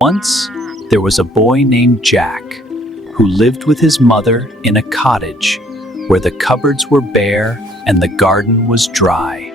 Once, there was a boy named Jack who lived with his mother in a cottage where the cupboards were bare and the garden was dry.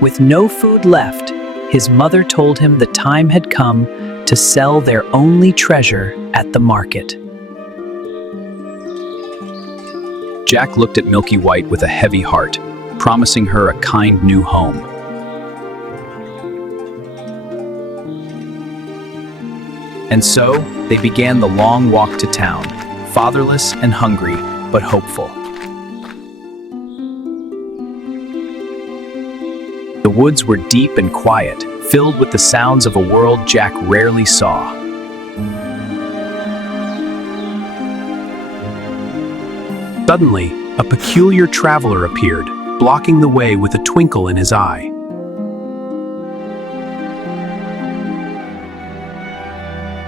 With no food left, his mother told him the time had come to sell their only treasure at the market. Jack looked at Milky White with a heavy heart, promising her a kind new home. And so, they began the long walk to town, fatherless and hungry, but hopeful. The woods were deep and quiet, filled with the sounds of a world Jack rarely saw. Suddenly, a peculiar traveler appeared, blocking the way with a twinkle in his eye.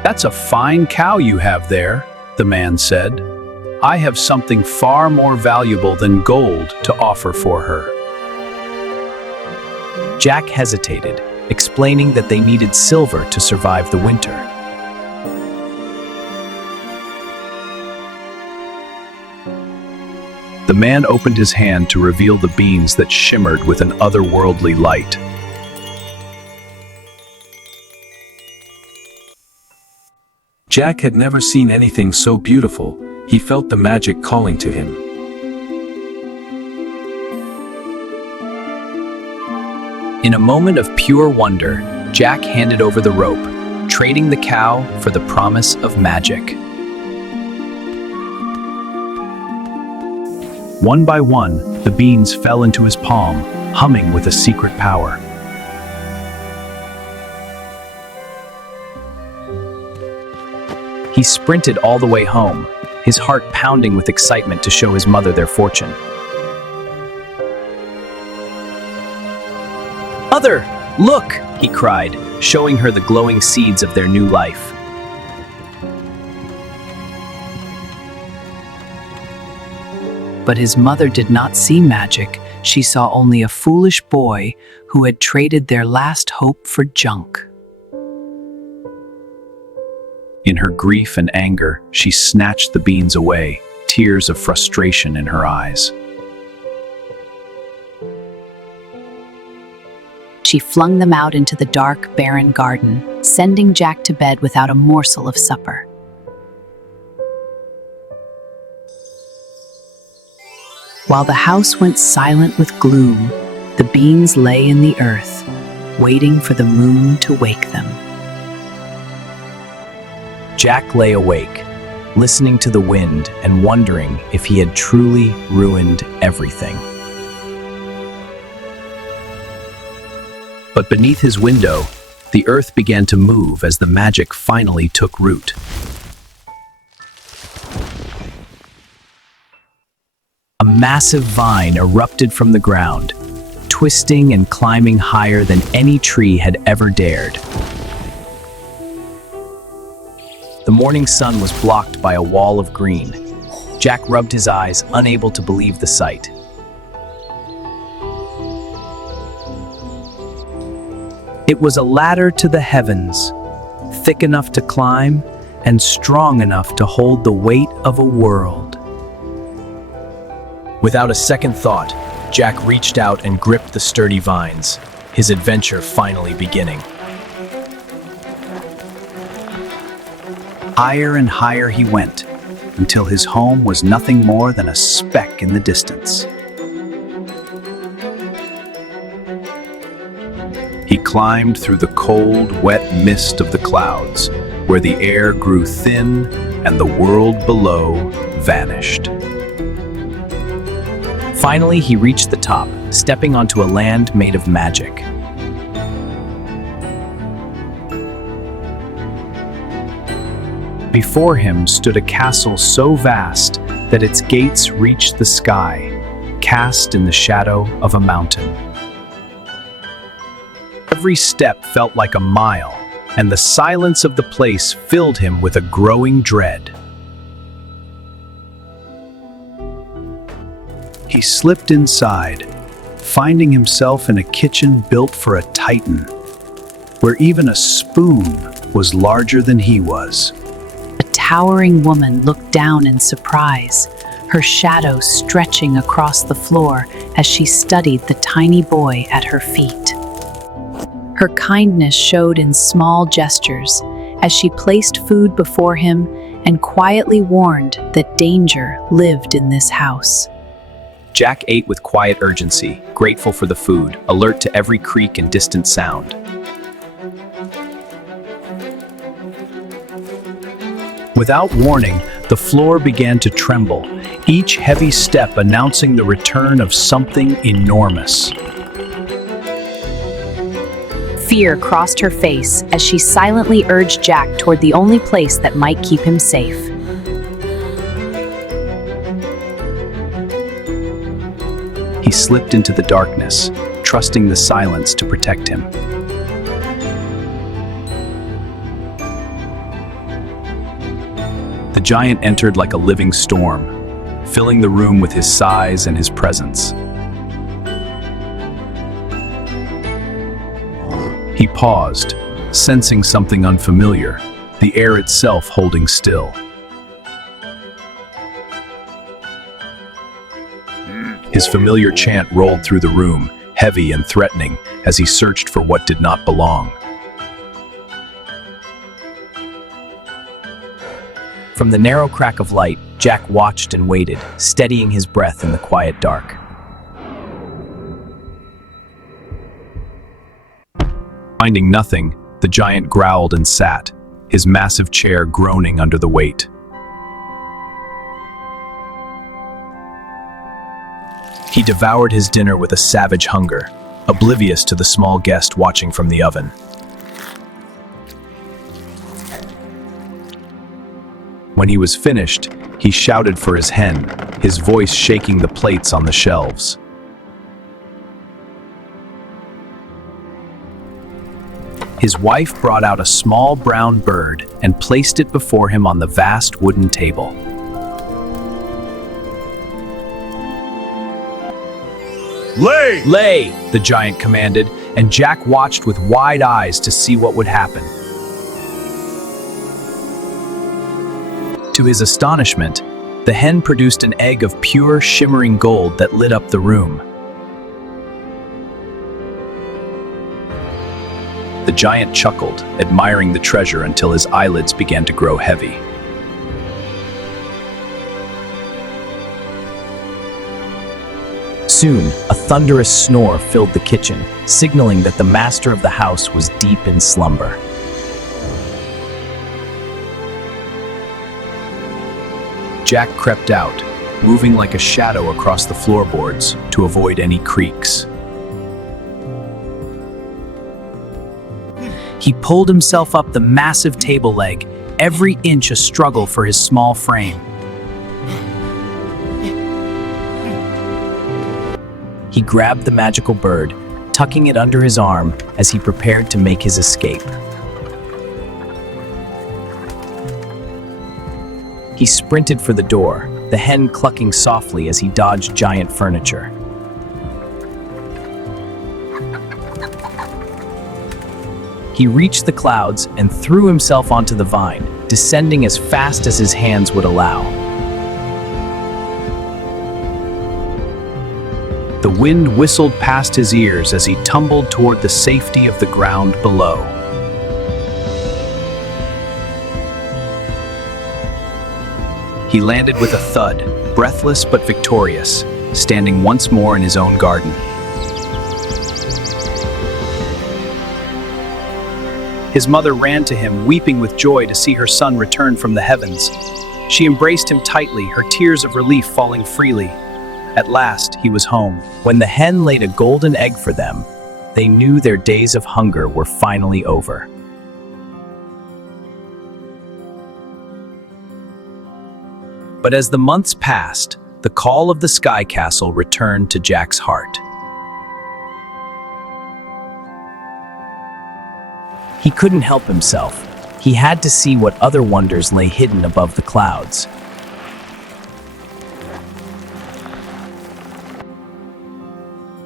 "That's a fine cow you have there," the man said. "I have something far more valuable than gold to offer for her." Jack hesitated, explaining that they needed silver to survive the winter. The man opened his hand to reveal the beans that shimmered with an otherworldly light. Jack had never seen anything so beautiful. He felt the magic calling to him. In a moment of pure wonder, Jack handed over the rope, trading the cow for the promise of magic. One by one, the beans fell into his palm, humming with a secret power. He sprinted all the way home, his heart pounding with excitement to show his mother their fortune. "Mother, look!" he cried, showing her the glowing seeds of their new life. But his mother did not see magic. She saw only a foolish boy who had traded their last hope for junk. In her grief and anger, she snatched the beans away, tears of frustration in her eyes. She flung them out into the dark, barren garden, sending Jack to bed without a morsel of supper. While the house went silent with gloom, the beans lay in the earth, waiting for the moon to wake them. Jack lay awake, listening to the wind and wondering if he had truly ruined everything. But beneath his window, the earth began to move as the magic finally took root. A massive vine erupted from the ground, twisting and climbing higher than any tree had ever dared. The morning sun was blocked by a wall of green. Jack rubbed his eyes, unable to believe the sight. It was a ladder to the heavens, thick enough to climb and strong enough to hold the weight of a world. Without a second thought, Jack reached out and gripped the sturdy vines, his adventure finally beginning. Higher and higher he went, until his home was nothing more than a speck in the distance. He climbed through the cold, wet mist of the clouds, where the air grew thin and the world below vanished. Finally, he reached the top, stepping onto a land made of magic. Before him stood a castle so vast that its gates reached the sky, cast in the shadow of a mountain. Every step felt like a mile, and the silence of the place filled him with a growing dread. He slipped inside, finding himself in a kitchen built for a titan, where even a spoon was larger than he was. A towering woman looked down in surprise, her shadow stretching across the floor as she studied the tiny boy at her feet. Her kindness showed in small gestures as she placed food before him and quietly warned that danger lived in this house. Jack ate with quiet urgency, grateful for the food, alert to every creak and distant sound. Without warning, the floor began to tremble, each heavy step announcing the return of something enormous. Fear crossed her face as she silently urged Jack toward the only place that might keep him safe. He slipped into the darkness, trusting the silence to protect him. The giant entered like a living storm, filling the room with his size and his presence. He paused, sensing something unfamiliar, the air itself holding still. His familiar chant rolled through the room, heavy and threatening, as he searched for what did not belong. From the narrow crack of light, Jack watched and waited, steadying his breath in the quiet dark. Finding nothing, the giant growled and sat, his massive chair groaning under the weight. He devoured his dinner with a savage hunger, oblivious to the small guest watching from the oven. When he was finished, he shouted for his hen, his voice shaking the plates on the shelves. His wife brought out a small brown bird and placed it before him on the vast wooden table. Lay! "Lay!" the giant commanded, and Jack watched with wide eyes to see what would happen. To his astonishment, the hen produced an egg of pure, shimmering gold that lit up the room. The giant chuckled, admiring the treasure until his eyelids began to grow heavy. Soon, a thunderous snore filled the kitchen, signaling that the master of the house was deep in slumber. Jack crept out, moving like a shadow across the floorboards to avoid any creaks. He pulled himself up the massive table leg, every inch a struggle for his small frame. He grabbed the magical bird, tucking it under his arm as he prepared to make his escape. He sprinted for the door, the hen clucking softly as he dodged giant furniture. He reached the clouds and threw himself onto the vine, descending as fast as his hands would allow. The wind whistled past his ears as he tumbled toward the safety of the ground below. He landed with a thud, breathless but victorious, standing once more in his own garden. His mother ran to him, weeping with joy to see her son return from the heavens. She embraced him tightly, her tears of relief falling freely. At last, he was home. When the hen laid a golden egg for them, they knew their days of hunger were finally over. But as the months passed, the call of the Sky Castle returned to Jack's heart. He couldn't help himself. He had to see what other wonders lay hidden above the clouds.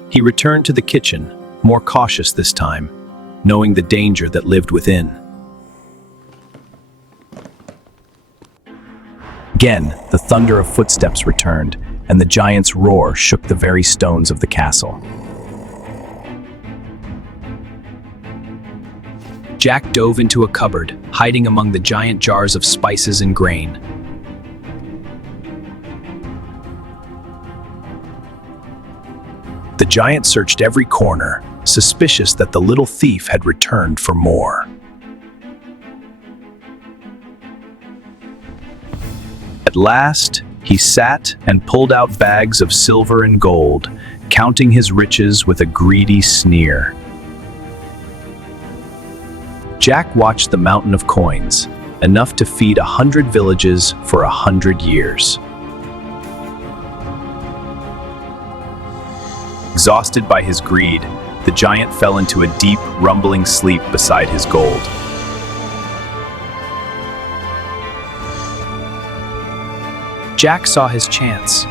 He returned to the kitchen, more cautious this time, knowing the danger that lived within. Again, the thunder of footsteps returned, and the giant's roar shook the very stones of the castle. Jack dove into a cupboard, hiding among the giant jars of spices and grain. The giant searched every corner, suspicious that the little thief had returned for more. At last, he sat and pulled out bags of silver and gold, counting his riches with a greedy sneer. Jack watched the mountain of coins, enough to feed 100 villages for 100 years. Exhausted by his greed, the giant fell into a deep, rumbling sleep beside his gold. Jack saw his chance.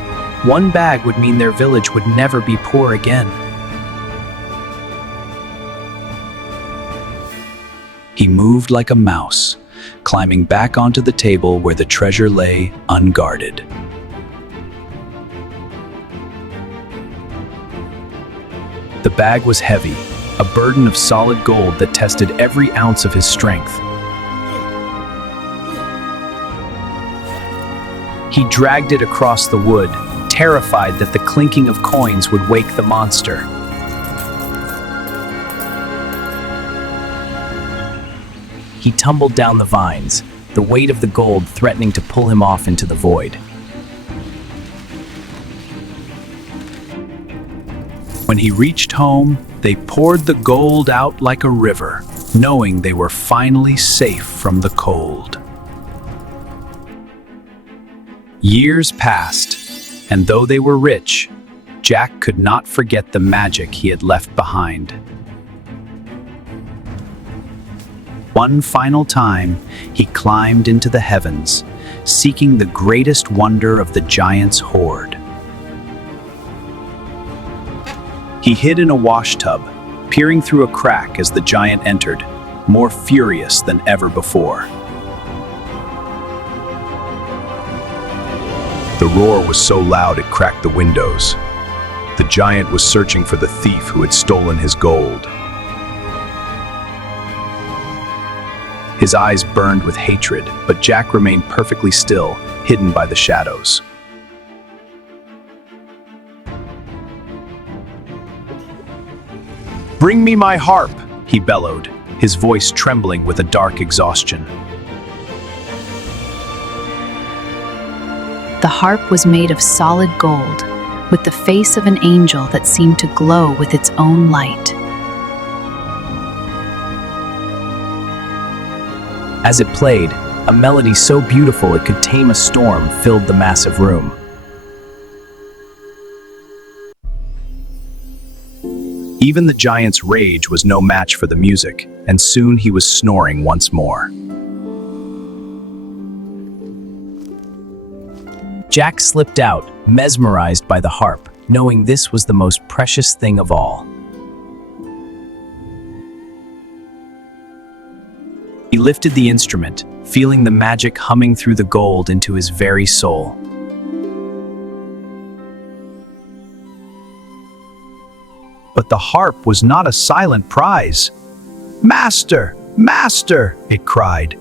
One bag would mean their village would never be poor again. He moved like a mouse, climbing back onto the table where the treasure lay unguarded. The bag was heavy, a burden of solid gold that tested every ounce of his strength. He dragged it across the wood, terrified that the clinking of coins would wake the monster. He tumbled down the vines, the weight of the gold threatening to pull him off into the void. When he reached home, they poured the gold out like a river, knowing they were finally safe from the cold. Years passed, and though they were rich, Jack could not forget the magic he had left behind. One final time, he climbed into the heavens, seeking the greatest wonder of the giant's hoard. He hid in a washtub, peering through a crack as the giant entered, more furious than ever before. The roar was so loud it cracked the windows. The giant was searching for the thief who had stolen his gold. His eyes burned with hatred, but Jack remained perfectly still, hidden by the shadows. "Bring me my harp," he bellowed, his voice trembling with a dark exhaustion. The harp was made of solid gold, with the face of an angel that seemed to glow with its own light. As it played, a melody so beautiful it could tame a storm filled the massive room. Even the giant's rage was no match for the music, and soon he was snoring once more. Jack slipped out, mesmerized by the harp, knowing this was the most precious thing of all. He lifted the instrument, feeling the magic humming through the gold into his very soul. But the harp was not a silent prize. "Master! Master!" it cried,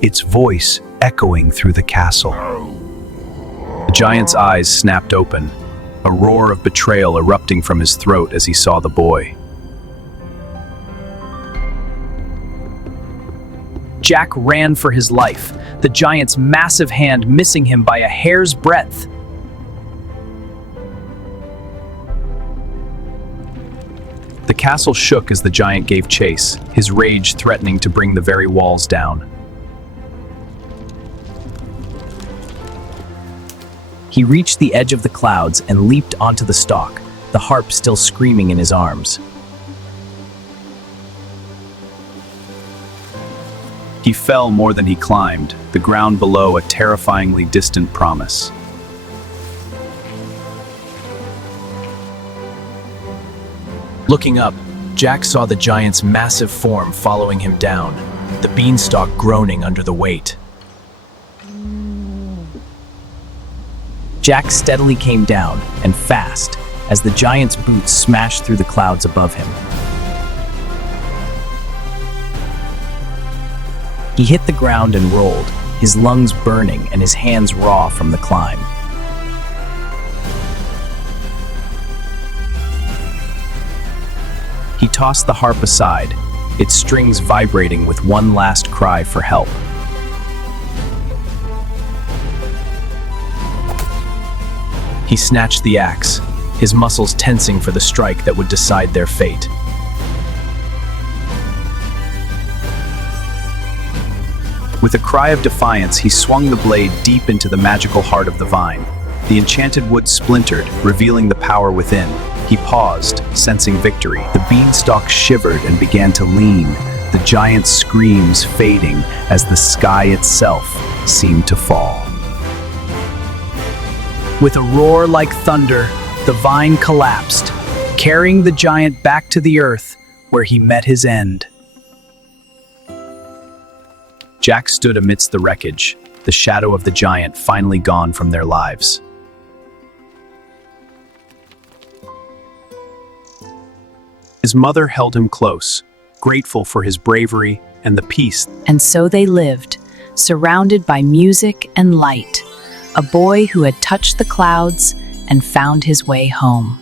its voice echoing through the castle. The giant's eyes snapped open, a roar of betrayal erupting from his throat as he saw the boy. Jack ran for his life, the giant's massive hand missing him by a hair's breadth. The castle shook as the giant gave chase, his rage threatening to bring the very walls down. He reached the edge of the clouds and leaped onto the stalk, the harp still screaming in his arms. He fell more than he climbed, the ground below a terrifyingly distant promise. Looking up, Jack saw the giant's massive form following him down, the beanstalk groaning under the weight. Jack steadily came down, and fast, as the giant's boots smashed through the clouds above him. He hit the ground and rolled, his lungs burning and his hands raw from the climb. He tossed the harp aside, its strings vibrating with one last cry for help. He snatched the axe, his muscles tensing for the strike that would decide their fate. With a cry of defiance, he swung the blade deep into the magical heart of the vine. The enchanted wood splintered, revealing the power within. He paused, sensing victory. The beanstalk shivered and began to lean, the giant's screams fading as the sky itself seemed to fall. With a roar like thunder, the vine collapsed, carrying the giant back to the earth, where he met his end. Jack stood amidst the wreckage, the shadow of the giant finally gone from their lives. His mother held him close, grateful for his bravery and the peace. And so they lived, surrounded by music and light, a boy who had touched the clouds and found his way home.